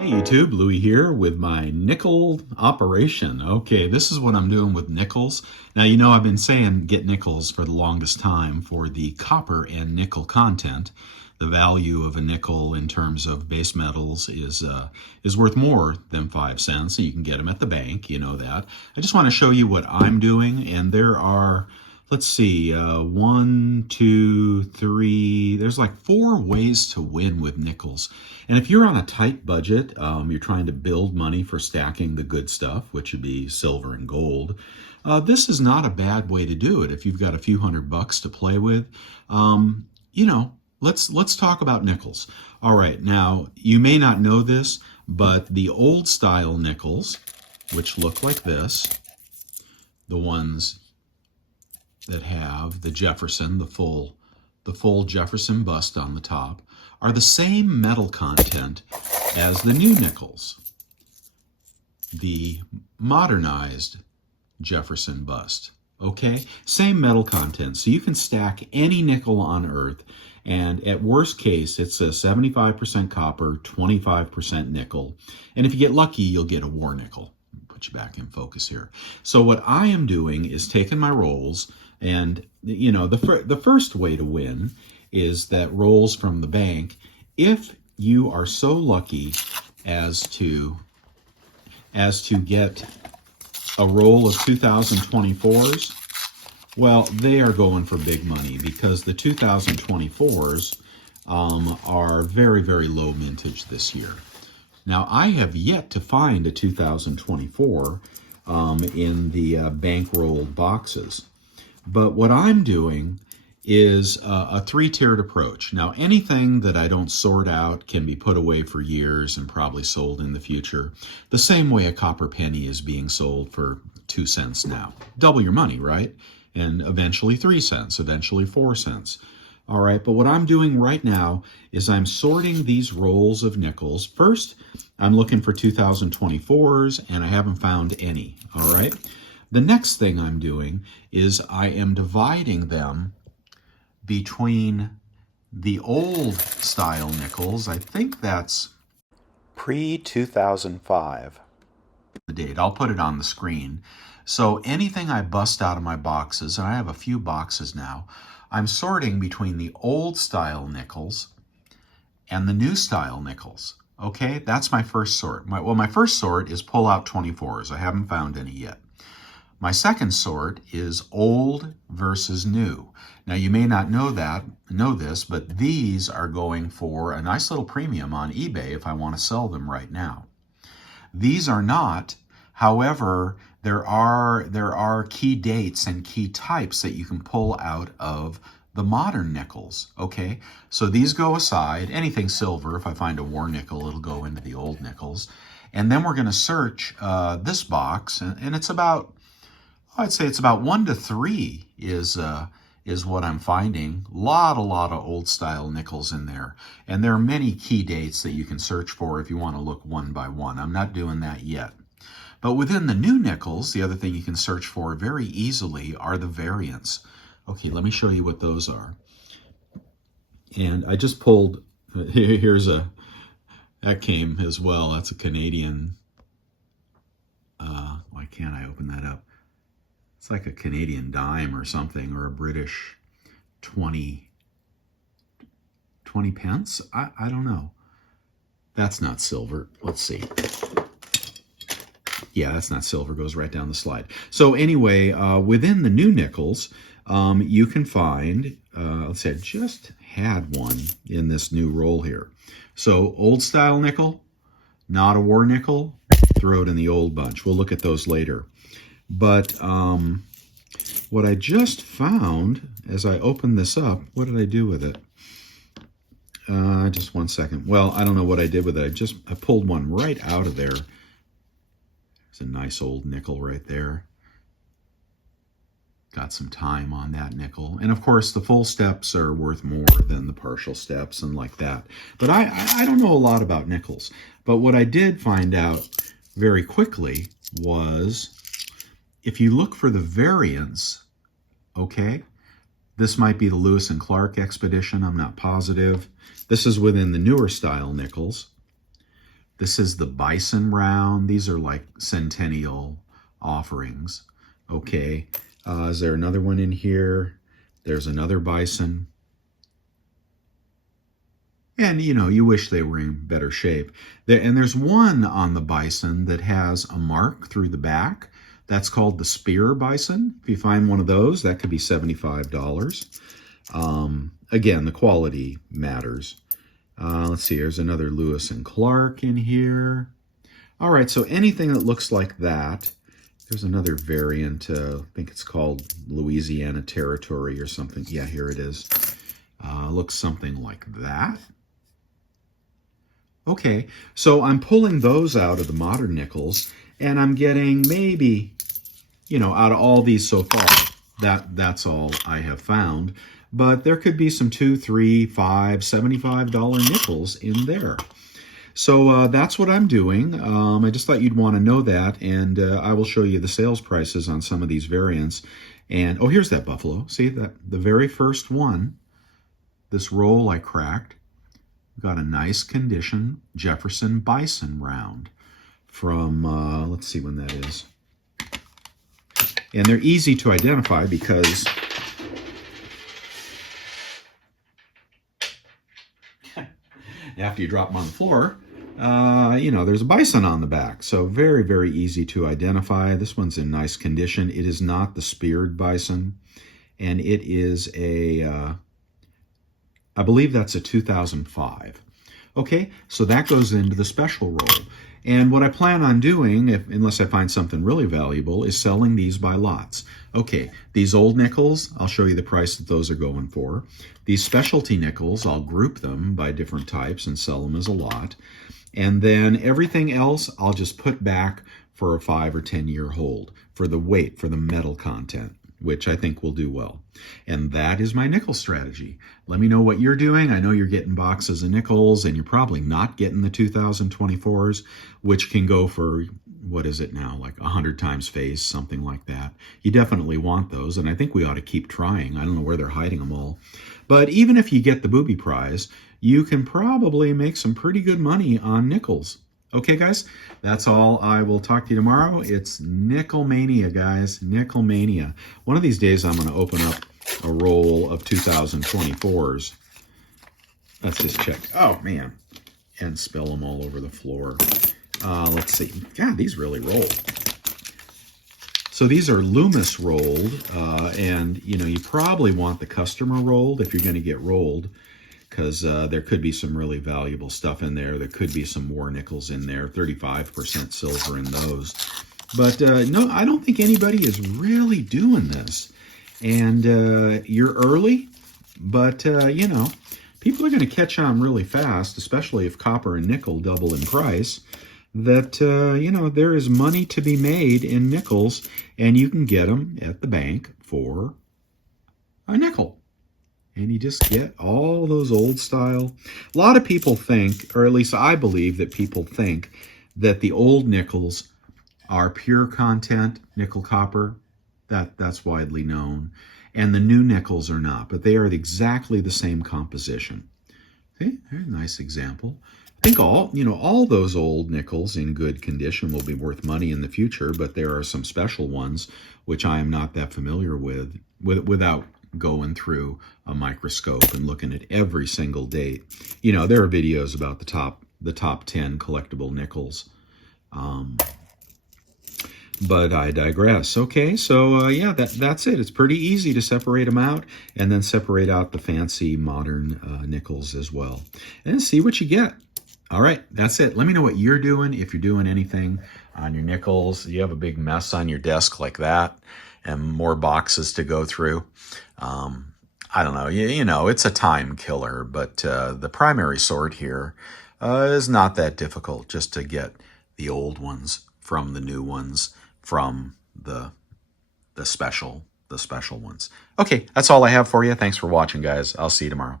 Hey YouTube, Louie here with my nickel operation. Okay, this is what I'm doing with nickels. Now you know I've been saying get nickels for the longest time for the copper and nickel content. The value of a nickel in terms of base metals is worth more than 5 cents. So you can get them at the bank, you know that. I just want to show you what I'm doing, and there are, let's see, one, two, three, there's like 4 ways to win with nickels. And if you're on a tight budget, you're trying to build money for stacking the good stuff, which would be silver and gold, this is not a bad way to do it. If you've got a few $100 to play with, you know, let's talk about nickels. All right, now you may not know this, but the old style nickels, which look like this, the ones that have the Jefferson, the full Jefferson bust on the top, are the same metal content as the new nickels, the modernized Jefferson bust. Okay, same metal content, so you can stack any nickel on Earth, and at worst case, it's a 75% copper, 25% nickel, and if you get lucky, you'll get a war nickel. Put you back in focus here. So what I am doing is taking my rolls, and you know the first way to win is that rolls from the bank. If you are so lucky as to get a roll of 2024s, well, they are going for big money because the 2024s are very, very low mintage this year. Now, I have yet to find a 2024 in the bankrolled boxes. But what I'm doing is a three-tiered approach. Now, anything that I don't sort out can be put away for years and probably sold in the future. The same way a copper penny is being sold for 2 cents now. Double your money, right? And eventually 3 cents, eventually 4 cents. All right, but what I'm doing right now is I'm sorting these rolls of nickels. First, I'm looking for 2024s, and I haven't found any, all right? The next thing I'm doing is I am dividing them between the old style nickels. I think that's pre-2005. The date. I'll put it on the screen. So anything I bust out of my boxes, and I have a few boxes now, I'm sorting between the old style nickels and the new style nickels. Okay, that's my first sort. My first sort is pull out 24s. I haven't found any yet. My second sort is old versus new. Now you may not know this, but these are going for a nice little premium on eBay if I want to sell them right now. These are not, however, there are key dates and key types that you can pull out of the modern nickels, okay? So these go aside. Anything silver, if I find a war nickel, it'll go into the old nickels. And then we're going to search this box, and it's about, I'd say it's about 1 to 3 is what I'm finding. A lot of old style nickels in there. And there are many key dates that you can search for if you want to look one by one. I'm not doing that yet. But within the new nickels, the other thing you can search for very easily are the variants. Okay, let me show you what those are. And I just pulled, that came as well. That's a Canadian, why can't I open that up? It's like a Canadian dime or something, or a British 20 pence? I don't know. That's not silver. Let's see. Yeah, that's not silver. Goes right down the slide. So anyway, within the new nickels, you can find, let's see, I just had one in this new roll here. So old style nickel, not a war nickel, throw it in the old bunch. We'll look at those later. But what I just found as I opened this up, what did I do with it? Just 1 second. Well, I don't know what I did with it. I pulled one right out of there. There's a nice old nickel right there. Got some time on that nickel. And of course, the full steps are worth more than the partial steps and like that. But I don't know a lot about nickels. But what I did find out very quickly was, if you look for the variants, okay, this might be the Lewis and Clark expedition, I'm not positive. This is within the newer style nickels. This is the Bison round. These are like centennial offerings. Okay, is there another one in here? There's another Bison. And, you know, you wish they were in better shape. And there's one on the Bison that has a mark through the back. That's called the Spear Bison. If you find one of those, that could be $75. Again, the quality matters. Let's see, there's another Lewis and Clark in here. All right, so anything that looks like that. There's another variant, I think it's called Louisiana Territory or something. Yeah, here it is. Looks something like that. Okay, so I'm pulling those out of the modern nickels, and I'm getting maybe, you know, out of all these so far, that's all I have found. But there could be some $2, $3, $5, $75 nickels in there. So that's what I'm doing. I just thought you'd want to know that, and I will show you the sales prices on some of these variants. And, oh, here's that buffalo. See, that the very first one, this roll I cracked, got a nice condition Jefferson Bison round from, let's see when that is. And they're easy to identify because after you drop them on the floor, you know, there's a bison on the back. So very, very easy to identify. This one's in nice condition. It is not the speared bison. And it is a, I believe that's a 2005. Okay, so that goes into the special roll. And what I plan on doing, unless I find something really valuable, is selling these by lots. Okay, these old nickels, I'll show you the price that those are going for. These specialty nickels, I'll group them by different types and sell them as a lot. And then everything else, I'll just put back for a 5 or 10 year hold for the weight, for the metal content, which I think will do well. And that is my nickel strategy. Let me know what you're doing. I know you're getting boxes of nickels, and you're probably not getting the 2024s, which can go for, what is it now, like 100 times face, something like that. You definitely want those, and I think we ought to keep trying. I don't know where they're hiding them all. But even if you get the booby prize, you can probably make some pretty good money on nickels. Okay, guys, that's all. I will talk to you tomorrow. It's Nickel Mania, guys. Nickel Mania. One of these days, I'm going to open up a roll of 2024s. Let's just check. Oh, man. And spill them all over the floor. Let's see. God, these really roll. So these are Loomis rolled. And, you know, you probably want the customer rolled if you're going to get rolled, because there could be some really valuable stuff in there. There could be some war nickels in there, 35% silver in those. But no, I don't think anybody is really doing this. And you're early, but, you know, people are going to catch on really fast, especially if copper and nickel double in price, that, you know, there is money to be made in nickels, and you can get them at the bank for a nickel. And you just get all those old style. A lot of people think, or at least I believe that people think, that the old nickels are pure content, nickel copper. That's widely known. And the new nickels are not, but they are exactly the same composition. Okay, there's a nice example. I think all those old nickels in good condition will be worth money in the future, but there are some special ones which I am not that familiar with without going through a microscope and looking at every single date. You know, there are videos about the top 10 collectible nickels. But I digress. Okay, so yeah, that's it. It's pretty easy to separate them out and then separate out the fancy modern nickels as well. And see what you get. All right, that's it. Let me know what you're doing, if you're doing anything on your nickels. You have a big mess on your desk like that and more boxes to go through. I don't know. You know, it's a time killer, but the primary sort here is not that difficult, just to get the old ones from the new ones from the special ones. Okay, that's all I have for you. Thanks for watching, guys. I'll see you tomorrow.